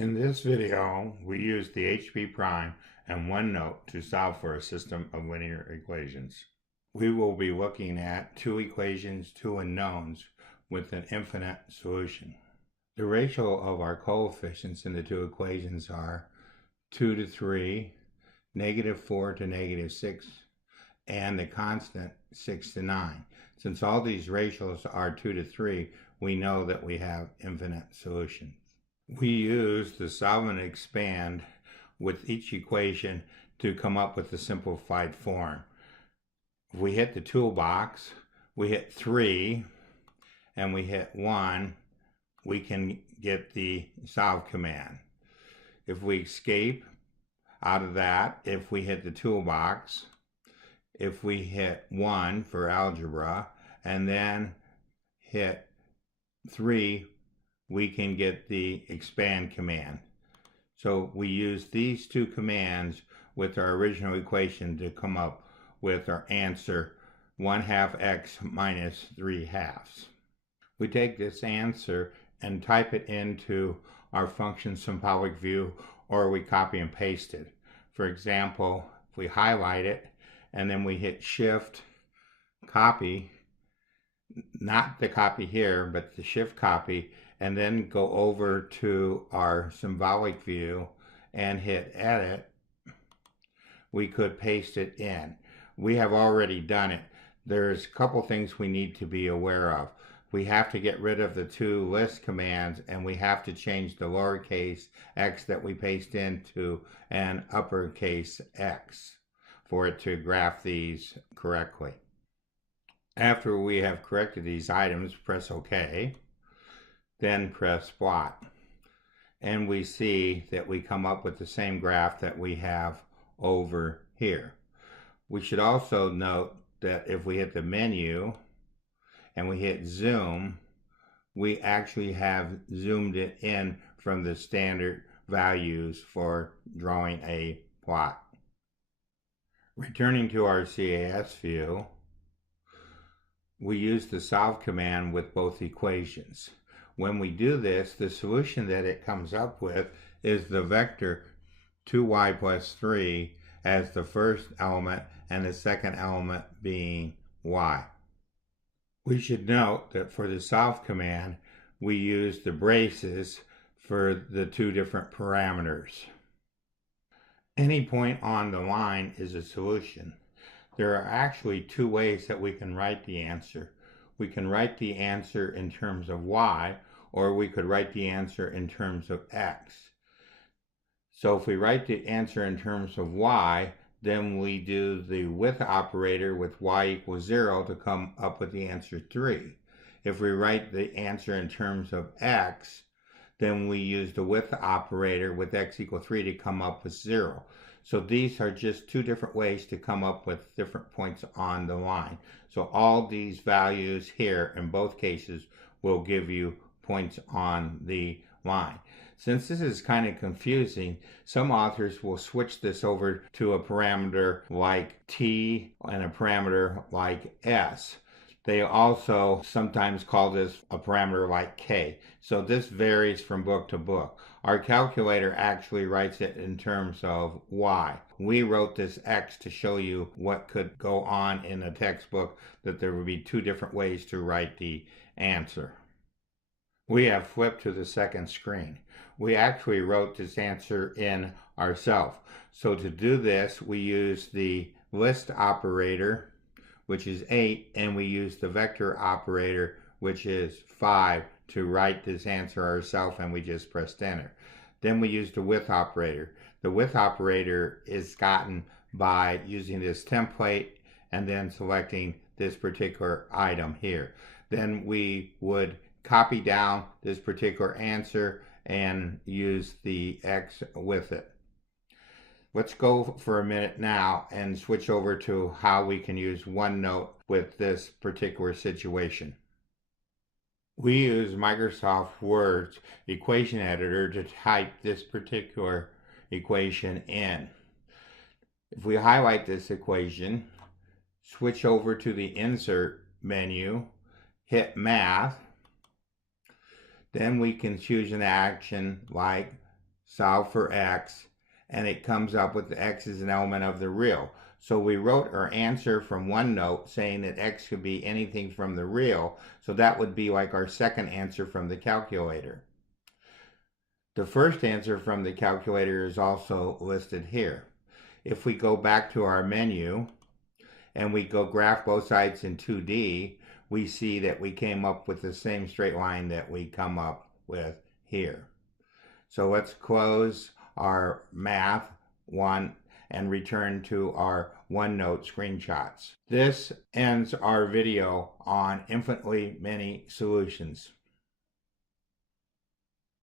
In this video, we use the HP prime and Onenote to solve for a system of linear equations. We will be looking at two equations, two unknowns, with an infinite solution. The ratio of our coefficients in the two equations are 2 to 3, -4 to -6, and the constant 6 to 9. Since all these ratios are 2 to 3, we know that we have infinite solutions. We use the solve and expand with each equation to come up with the simplified form. If we hit the toolbox, we hit 3, and we hit 1, we can get the solve command. If we escape out of that, if we hit the toolbox, if we hit 1 for algebra, and then hit 3, we can get the expand command. So we use these two commands with our original equation to come up with our answer 1/2 x minus 3/2. We take this answer and type it into our function symbolic view, or we copy and paste it. For example, if we highlight it and then we hit shift copy, not the copy here, but the shift copy, and then go over to our symbolic view and hit edit, we could paste it in. We have already done it. There's a couple things we need to be aware of. We have to get rid of the two list commands, and we have to change the lowercase x that we paste into an uppercase x for it to graph these correctly. After we have corrected these items, press OK, then press plot. And we see that we come up with the same graph that we have over here. We should also note that if we hit the menu and we hit zoom, we actually have zoomed it in from the standard values for drawing a plot. Returning to our CAS view, we use the solve command with both equations. When we do this, the solution that it comes up with is the vector 2y plus 3 as the first element and the second element being y. We should note that for the solve command, we use the braces for the two different parameters. Any point on the line is a solution. There are actually two ways that we can write the answer. We can write the answer in terms of y, or we could write the answer in terms of x. So if we write the answer in terms of y, then we do the with operator with y equals 0 to come up with the answer 3. If we write the answer in terms of x, then we use the with operator with x equals 3 to come up with 0. So these are just two different ways to come up with different points on the line. So all these values here in both cases will give you points on the line. Since this is kind of confusing, some authors will switch this over to a parameter like t and a parameter like s. They also sometimes call this a parameter like k. So this varies from book to book. Our calculator actually writes it in terms of y. We wrote this x to show you what could go on in a textbook, that there would be two different ways to write the answer. We have flipped to the second screen. We actually wrote this answer in ourselves. So to do this, we use the list operator, which is 8, and we use the vector operator, which is 5, to write this answer ourselves, and we just pressed enter. Then we use the with operator. The with operator is gotten by using this template and then selecting this particular item here. Then we would copy down this particular answer and use the x with it. Let's go for a minute now and switch over to how we can use Onenote with this particular situation. We use Microsoft Word's equation editor to type this particular equation in. If we highlight this equation, switch over to the insert menu, hit math, then we can choose an action like solve for x, and it comes up with x is an element of the real. So we wrote our answer from Onenote saying that x could be anything from the real, so that would be like our second answer from the calculator. The first answer from the calculator is also listed here. If we go back to our menu and we go graph both sides in 2D, we see that we came up with the same straight line that we come up with here. So let's close our math one and return to our Onenote screenshots. This ends our video on infinitely many solutions.